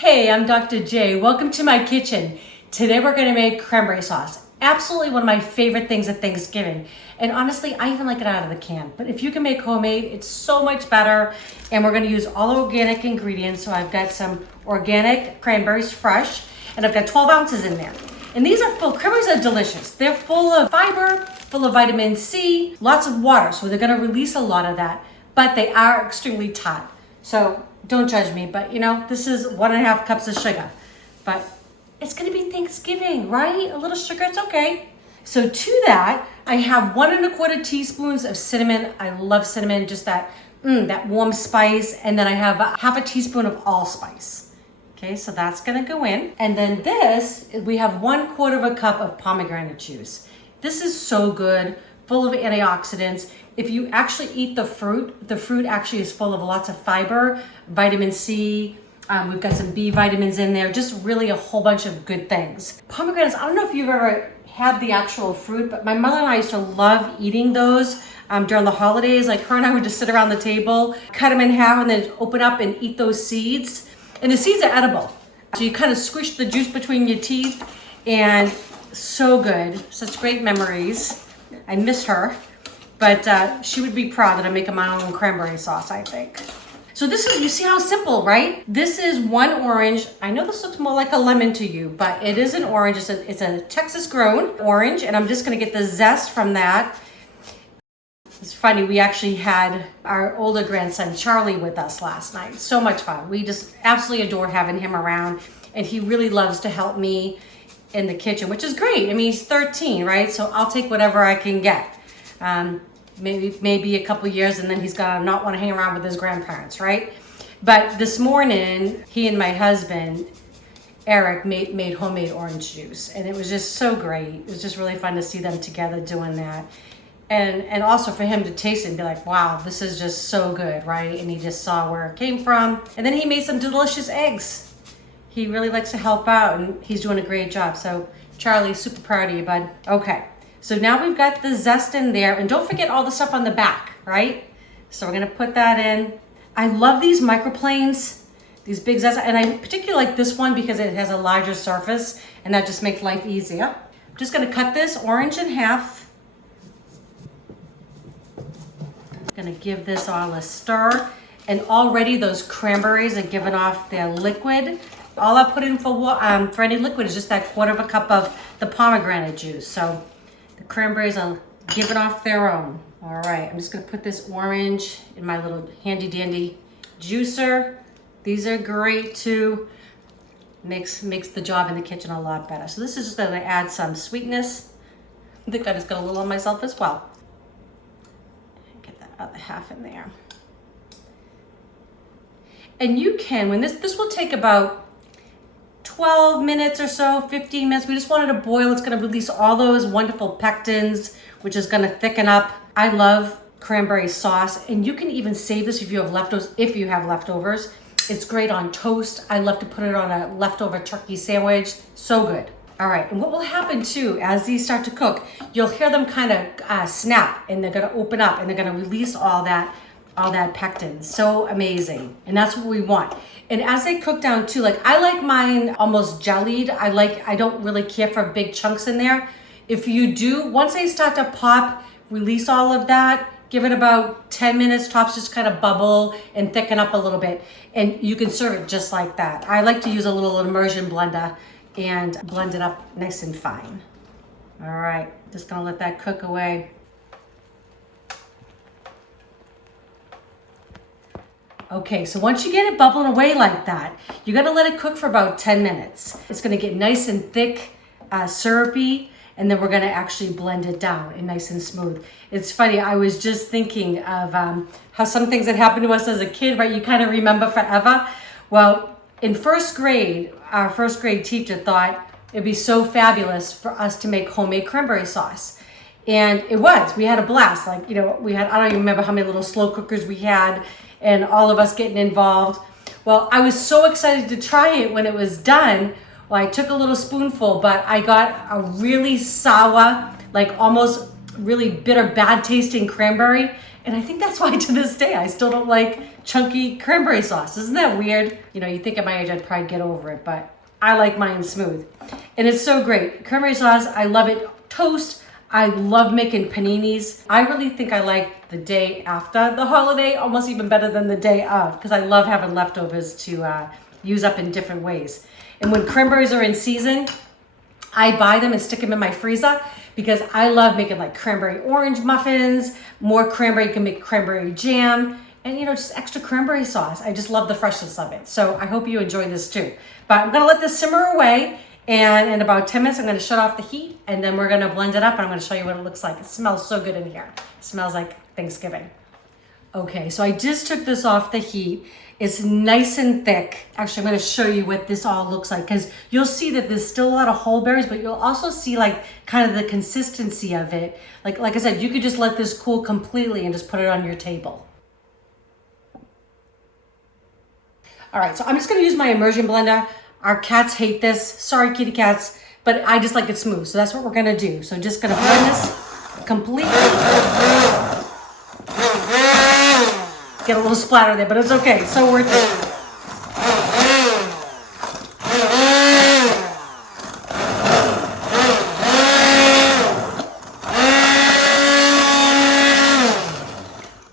Hey, I'm Dr. J. Welcome to my kitchen. Today we're gonna make cranberry sauce. Absolutely one of my favorite things at Thanksgiving. And honestly, I even like it out of the can. But if you can make homemade, it's so much better. And we're gonna use all organic ingredients. So I've got some organic cranberries fresh, and I've got 12 ounces in there. And these are full, cranberries are delicious. They're full of fiber, full of vitamin C, lots of water. So they're gonna release a lot of that, but they are extremely tart. So don't judge me, but this is 1.5 cups of sugar. But it's gonna be Thanksgiving, right? A little sugar, it's okay. So to that, I have 1.25 teaspoons of cinnamon. I love cinnamon, just that warm spice. And then I have half a teaspoon of allspice. Okay, so that's gonna go in. And then this, we have 1/4 cup of pomegranate juice. This is so good, full of antioxidants. If you actually eat the fruit actually is full of lots of fiber, vitamin C, we've got some B vitamins in there, just really a whole bunch of good things. Pomegranates, I don't know if you've ever had the actual fruit, but my mother and I used to love eating those during the holidays. Like her and I would just sit around the table, cut them in half and then open up and eat those seeds. And the seeds are edible. So you kind of squish the juice between your teeth and so good, such great memories. I miss her. But she would be proud that I'm making my own cranberry sauce, I think. So this is, you see how simple, right? This is 1 orange. I know this looks more like a lemon to you, but it is an orange. It's a Texas grown orange, and I'm just gonna get the zest from that. It's funny, we actually had our older grandson, Charlie, with us last night. So much fun. We just absolutely adore having him around, and he really loves to help me in the kitchen, which is great. I mean, he's 13, right? So I'll take whatever I can get. Maybe a couple years and then he's gonna not want to hang around with his grandparents, right? But this morning, he and my husband, Eric, made homemade orange juice, and it was just so great. It was just really fun to see them together doing that. And also for him to taste it and be like, wow, this is just so good, right? And he just saw where it came from. And then he made some delicious eggs. He really likes to help out, and he's doing a great job. So Charlie, super proud of you, bud. Okay. So now we've got the zest in there, and don't forget all the stuff on the back, right? So we're gonna put that in. I love these microplanes, these big zest, and I particularly like this one because it has a larger surface, and that just makes life easier. I'm just gonna cut this orange in half. I'm gonna give this all a stir, and already those cranberries are giving off their liquid. All I put in for any liquid is just that 1/4 cup of the pomegranate juice. So the cranberries are giving off their own. All right, I'm just gonna put this orange in my little handy dandy juicer. These are great too. Makes the job in the kitchen a lot better. So this is just gonna add some sweetness. I think I just got a little on myself as well. Get that other half in there. And you can, when this will take about 12 minutes or so, 15 minutes. We just wanted to boil. It's gonna release all those wonderful pectins, which is gonna thicken up. I love cranberry sauce, and you can even save this if you have leftovers. It's great on toast. I love to put it on a leftover turkey sandwich. So good. All right, and what will happen too, as these start to cook, you'll hear them kind of snap, and they're gonna open up, and they're gonna release all that pectin. So amazing. And that's what we want. And as they cook down too, like I like mine almost jellied. I don't really care for big chunks in there. If you do, once they start to pop, release all of that, give it about 10 minutes tops, just kind of bubble and thicken up a little bit. And you can serve it just like that. I like to use a little immersion blender and blend it up nice and fine. All right, just gonna let that cook away. Okay, so once you get it bubbling away like that, you gotta let it cook for about 10 minutes. It's gonna get nice and thick, syrupy, and then we're gonna actually blend it down and nice and smooth. It's funny, I was just thinking of how some things that happened to us as a kid, right? You kind of remember forever. Well, in first grade, our first grade teacher thought it'd be so fabulous for us to make homemade cranberry sauce. And it was, we had a blast. Like, we had, I don't even remember how many little slow cookers we had, and all of us getting involved. Well, I was so excited to try it when it was done. Well, I took a little spoonful, but I got a really sour, like almost really bitter, bad tasting cranberry. And I think that's why to this day, I still don't like chunky cranberry sauce. Isn't that weird? You know, you think at my age, I'd probably get over it, but I like mine smooth. And it's so great. Cranberry sauce, I love it. Toast, I love making paninis. I really think I like the day after the holiday almost even better than the day of, because I love having leftovers to use up in different ways. And when cranberries are in season, I buy them and stick them in my freezer because I love making like cranberry orange muffins. More cranberry, you can make cranberry jam, and you know, just extra cranberry sauce. I just love the freshness of it. So I hope you enjoy this too. But I'm gonna let this simmer away, and in about 10 minutes, I'm gonna shut off the heat, and then we're gonna blend it up, and I'm gonna show you what it looks like. It smells so good in here. It smells like Thanksgiving. Okay, so I just took this off the heat. It's nice and thick. Actually, I'm gonna show you what this all looks like, because you'll see that there's still a lot of whole berries, but you'll also see like kind of the consistency of it. Like I said, you could just let this cool completely and just put it on your table. All right, so I'm just gonna use my immersion blender. Our cats hate this. Sorry, kitty cats, but I just like it smooth. So that's what we're gonna do. So just gonna blend this completely. Get a little splatter there, but it's okay. So worth it.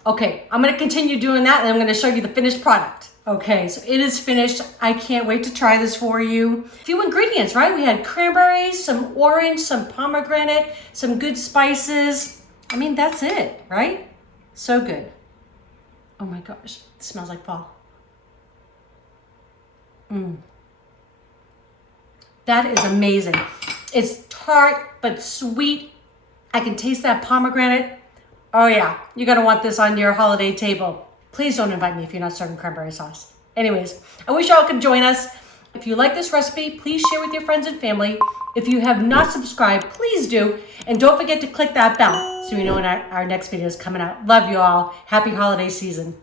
Okay, I'm gonna continue doing that, and I'm gonna show you the finished product. Okay, so it is finished. I can't wait to try this for you. A few ingredients, right? We had cranberries, some orange, some pomegranate, some good spices. I mean, that's it, right? So good. Oh my gosh, it smells like fall. That is amazing. It's tart, but sweet. I can taste that pomegranate. Oh yeah, you're gonna want this on your holiday table. Please don't invite me if you're not serving cranberry sauce. Anyways, I wish y'all could join us. If you like this recipe, please share with your friends and family. If you have not subscribed, please do. And don't forget to click that bell so you know when our next video is coming out. Love you all. Happy holiday season.